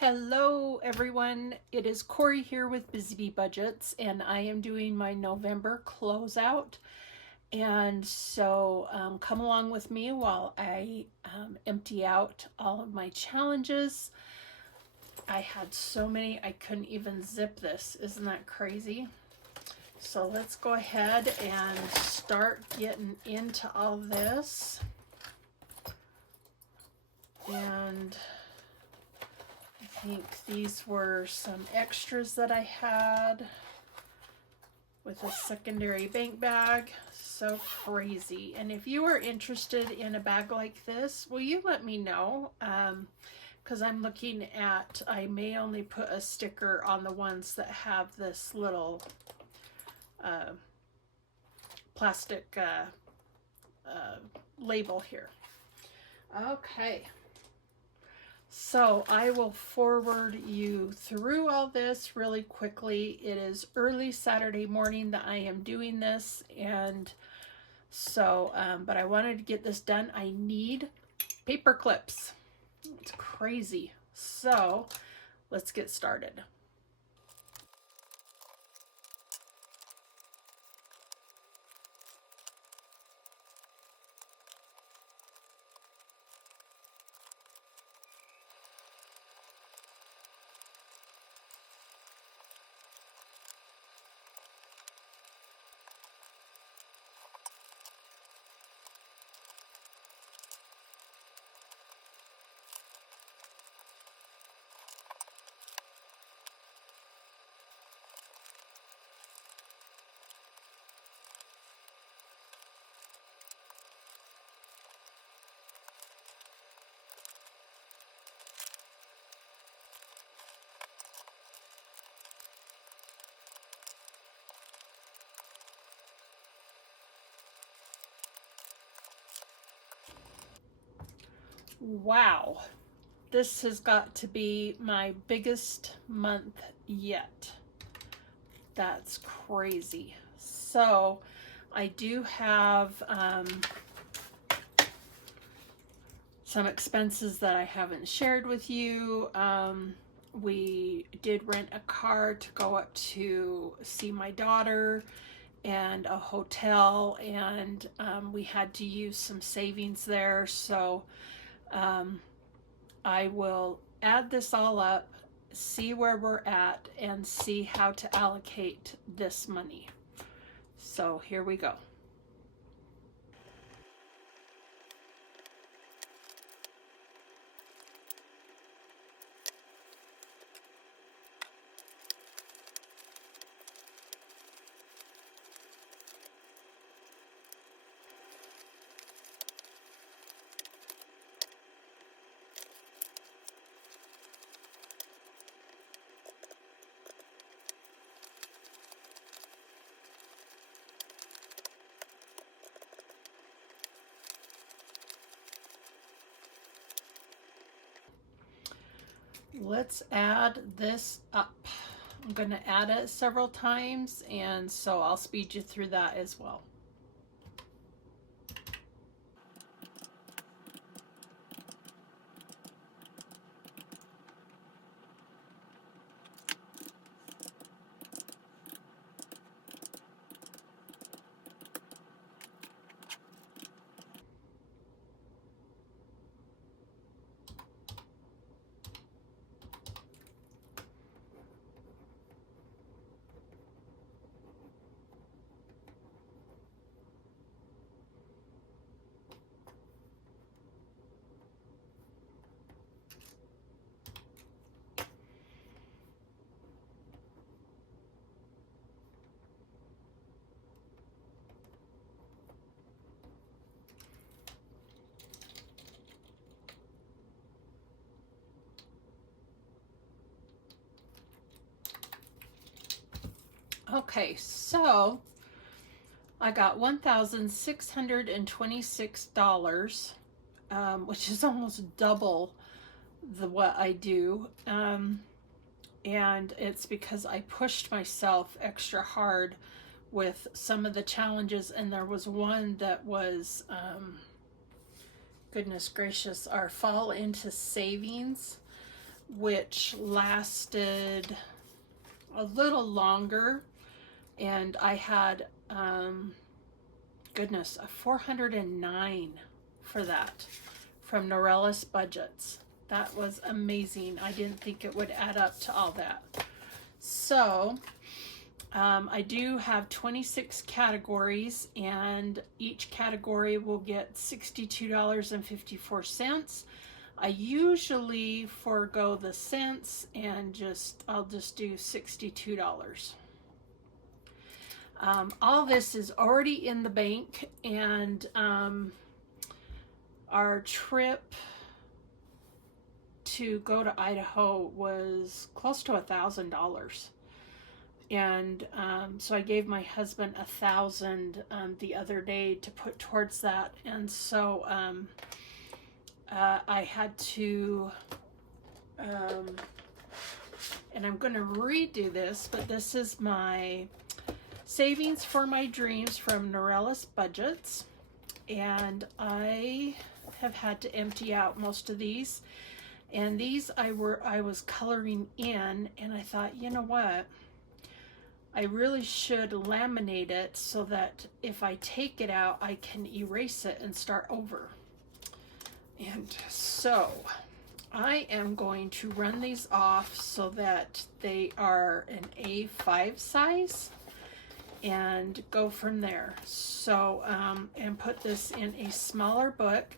Hello everyone, it is Corey here with BusyBeeBudgets, and I am doing my November closeout. And so come along with me while I empty out all of my challenges. I had so many I couldn't even zip this. Isn't that crazy? So let's go ahead and start getting into all this. And I think these were some extras that I had with a secondary bank bag. So crazy. And if you are interested in a bag like this, will you let me know? Because I'm looking at, I may only put a sticker on the ones that have this little plastic label here. Okay. So I will forward you through all this really quickly. It is early Saturday morning that I am doing this, and so, but I wanted to get this done. I need paper clips. It's crazy. So let's get started. Wow, this has got to be my biggest month yet. That's crazy. So I do have some expenses that I haven't shared with you. We did rent a car to go up to see my daughter and a hotel, and we had to use some savings there. So I will add this all up, see where we're at, and see how to allocate this money. So here we go. Let's add this up. I'm going to add it several times, and so I'll speed you through that as well. Okay, so I got $1,626, which is almost double what I do. And it's because I pushed myself extra hard with some of the challenges, and there was one that was, goodness gracious, our fall into savings. which lasted a little longer, and I had goodness, a 409 for that from BusyBeeBudgets. That was amazing. I didn't think it would add up to all that. So I do have 26 categories, and each category will get $62.54. I usually forego the cents and I'll just do $62. All this is already in the bank, and our trip to go to Idaho was close to $1,000. And so I gave my husband $1,000 the other day to put towards that, and so I had to, and I'm going to redo this, but this is my savings for my dreams from BusyBeeBudgets, and I have had to empty out most of these, and these I was coloring in, and I thought, you know what, I really should laminate it so that if I take it out, I can erase it and start over. And so I am going to run these off so that they are an A5 size and go from there. So, and put this in a smaller book.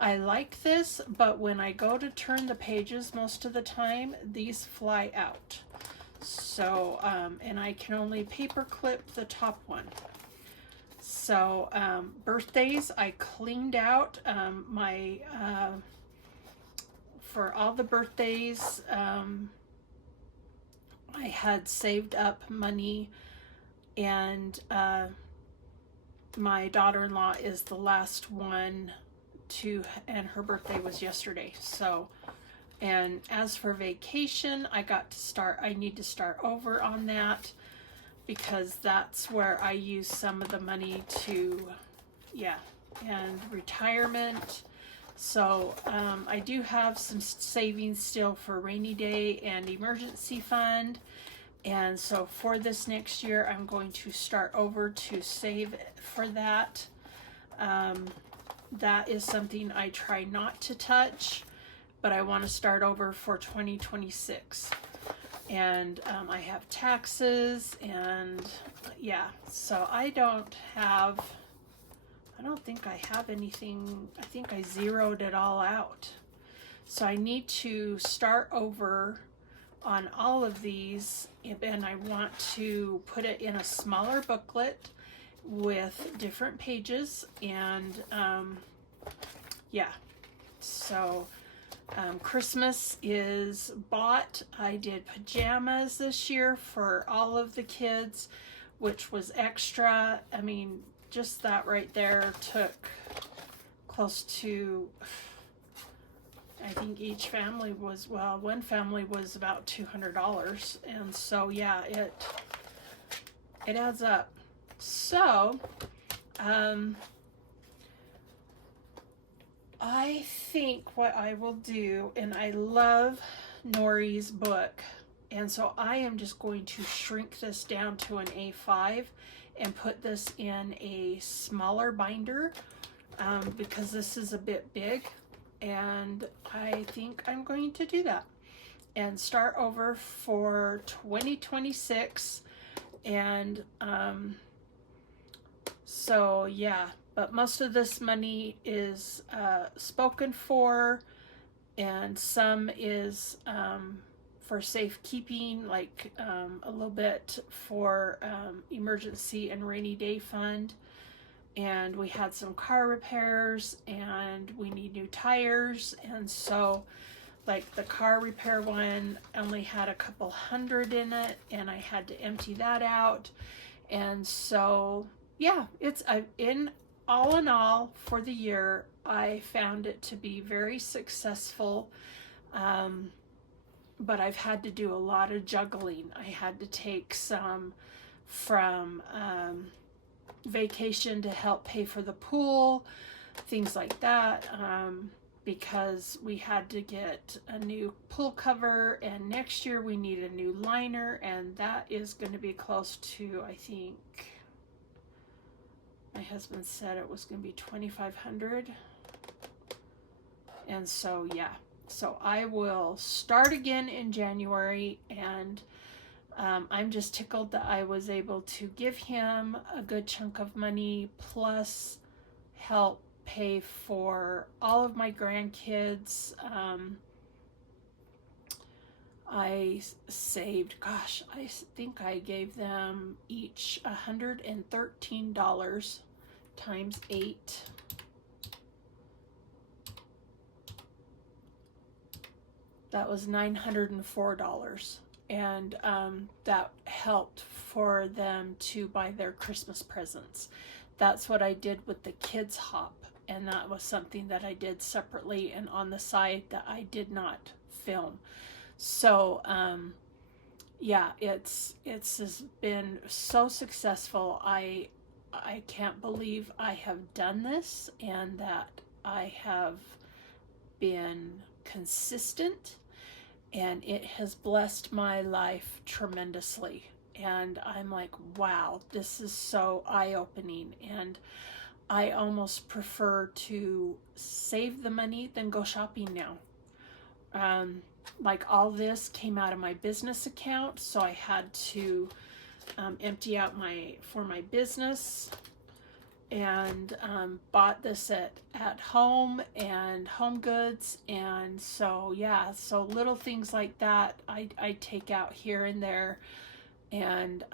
I like this, but when I go to turn the pages most of the time, these fly out. So, and I can only paper clip the top one. So, birthdays, I cleaned out my, for all the birthdays, I had saved up money, and my daughter-in-law is the last one and her birthday was yesterday. So, and as for vacation, I need to start over on that, because that's where I use some of the money to, yeah, and retirement. So I do have some savings still for rainy day and emergency fund. And so for this next year, I'm going to start over to save for that. That is something I try not to touch, but I want to start over for 2026. And I have taxes, and yeah, so I don't think I have anything. I think I zeroed it all out. So I need to start over on all of these, and I want to put it in a smaller booklet with different pages, and yeah, so Christmas is bought. I did pajamas this year for all of the kids, which was extra. I mean, just that right there took close to, I think each family was, well, one family was about $200, and so yeah, it adds up. So I think what I will do, and I love Nori's book, and so I am just going to shrink this down to an A5 and put this in a smaller binder, because this is a bit big, and I think I'm going to do that and start over for 2026. And so yeah, but most of this money is spoken for, and some is for safekeeping, like a little bit for emergency and rainy day fund. And we had some car repairs, and we need new tires, and so like the car repair one only had a couple hundred in it, and I had to empty that out. And so yeah, it's in all for the year, I found it to be very successful, but I've had to do a lot of juggling. I had to take some from vacation to help pay for the pool, things like that. because we had to get a new pull cover, and next year we need a new liner, and that is going to be close to, I think, my husband said it was going to be $2,500. And so, yeah, so I will start again in January, and I'm just tickled that I was able to give him a good chunk of money, plus help pay for all of my grandkids. I saved, gosh, I think I gave them each $113 times 8. That was $904. And that helped for them to buy their Christmas presents. That's what I did with the kids hop, and that was something that I did separately and on the side that I did not film. So yeah, it's has been so successful. I can't believe I have done this, and that I have been consistent, and it has blessed my life tremendously. And I'm like, wow, this is so eye-opening, and I almost prefer to save the money than go shopping now. Like, all this came out of my business account, so I had to empty out for my business, and bought this at home and Home Goods. And so, yeah, so little things like that I take out here and there, and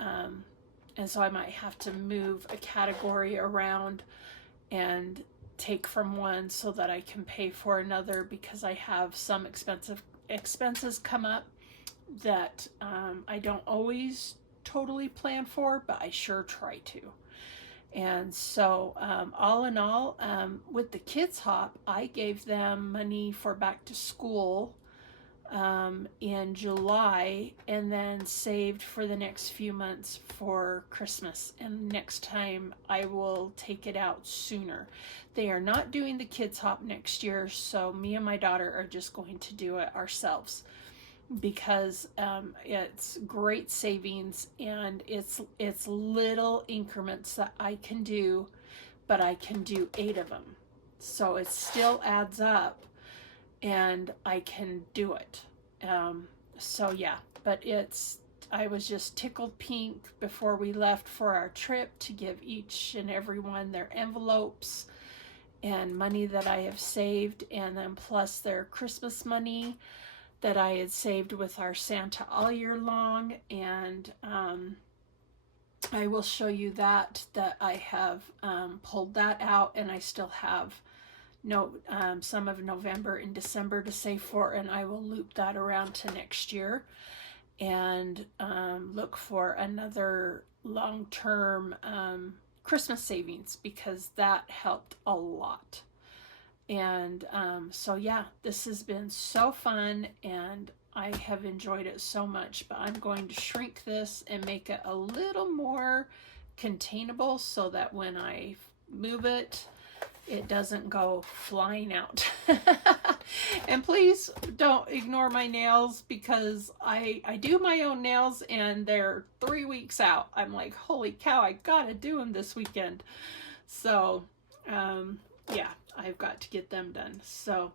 so I might have to move a category around and take from one so that I can pay for another, because I have some expenses come up that I don't always totally plan for, but I sure try to. And so all in all, with the kids hop, I gave them money for back to school in July, and then saved for the next few months for Christmas. And next time I will take it out sooner. They are not doing the kids hop next year, so me and my daughter are just going to do it ourselves, because it's great savings, and it's little increments that I can do, but I can do 8 of them, so it still adds up, and I can do it. So yeah, but I was just tickled pink before we left for our trip to give each and every one their envelopes and money that I have saved, and then plus their Christmas money that I had saved with our Santa all year long. And I will show you that I have pulled that out, and I still have some of November and December to save for, and I will loop that around to next year, and look for another long-term Christmas savings, because that helped a lot. And so yeah, this has been so fun, and I have enjoyed it so much. But I'm going to shrink this and make it a little more containable, so that when I move it, it doesn't go flying out. And please don't ignore my nails, because I do my own nails, and they're 3 weeks out. I'm like, holy cow, I gotta do them this weekend. So yeah, I've got to get them done. So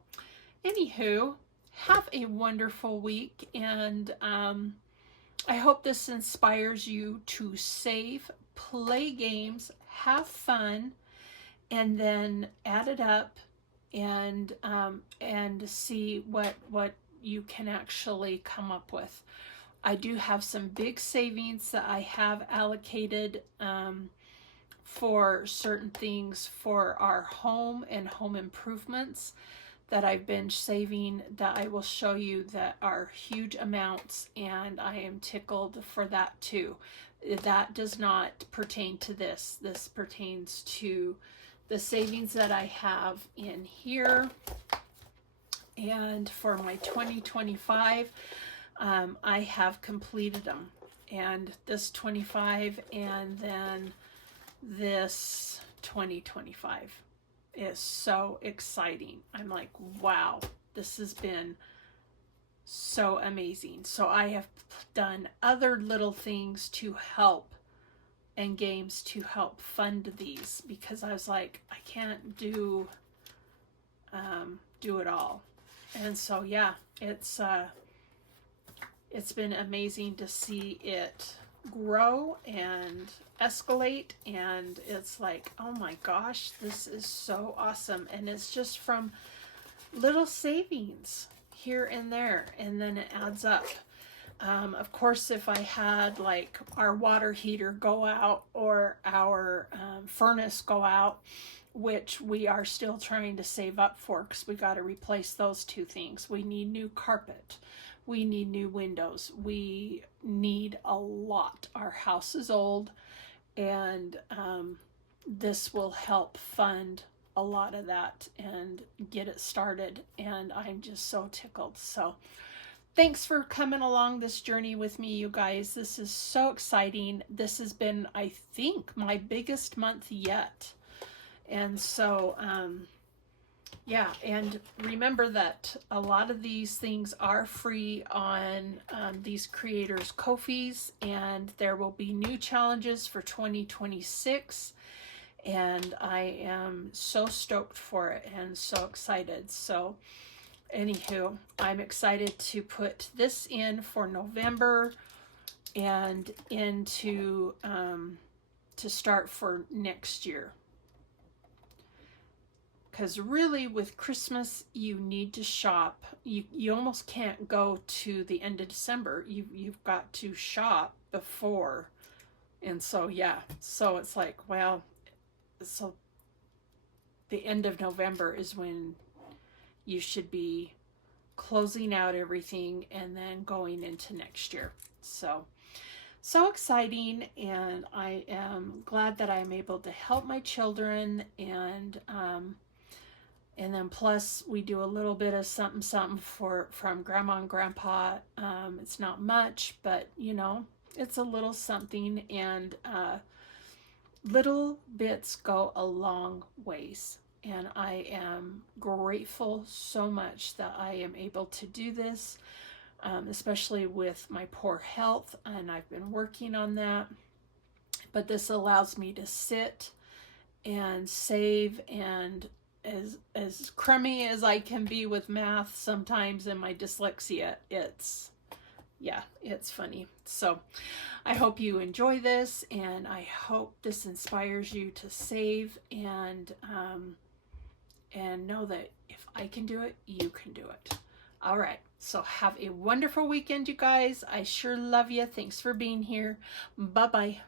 anywho, have a wonderful week, and I hope this inspires you to save, play games, have fun, and then add it up, and see what you can actually come up with. I do have some big savings that I have allocated for certain things for our home and home improvements that I've been saving, that I will show you, that are huge amounts, and I am tickled for that too. That does not pertain to this. This pertains to the savings that I have in here. And for my 2025, I have completed them. And this 25, and then this 2025. is so exciting. I'm like, wow, this has been so amazing. So I have done other little things to help and games to help fund these, because I was like, I can't do it all. And so yeah, it's been amazing to see it grow and escalate, and it's like, oh my gosh, this is so awesome. And it's just from little savings here and there, and then it adds up. Of course, if I had like our water heater go out or our furnace go out, which we are still trying to save up for, because we got to replace those two things. We need new carpet. We need new windows. We need a lot. Our house is old, and this will help fund a lot of that and get it started. And I'm just so tickled. So thanks for coming along this journey with me, you guys. This is so exciting. This has been, I think, my biggest month yet. And so, yeah, and remember that a lot of these things are free on these creators' Ko-fis, and there will be new challenges for 2026. And I am so stoked for it and so excited. So anywho, I'm excited to put this in for November and into to start for next year. Because really with Christmas, you need to shop. You almost can't go to the end of December. You've got to shop before. And so, yeah. So it's like, well, so the end of November is when you should be closing out everything and then going into next year. So exciting, and I am glad that I'm able to help my children, and then plus we do a little bit of something from Grandma and Grandpa. It's not much, but you know, it's a little something, and little bits go a long ways. And I am grateful so much that I am able to do this, especially with my poor health, and I've been working on that. But this allows me to sit and save, and as crummy as I can be with math sometimes and my dyslexia, it's funny. So I hope you enjoy this, and I hope this inspires you to save, and know that if I can do it, you can do it. All right. So have a wonderful weekend, you guys. I sure love you. Thanks for being here. Bye-bye.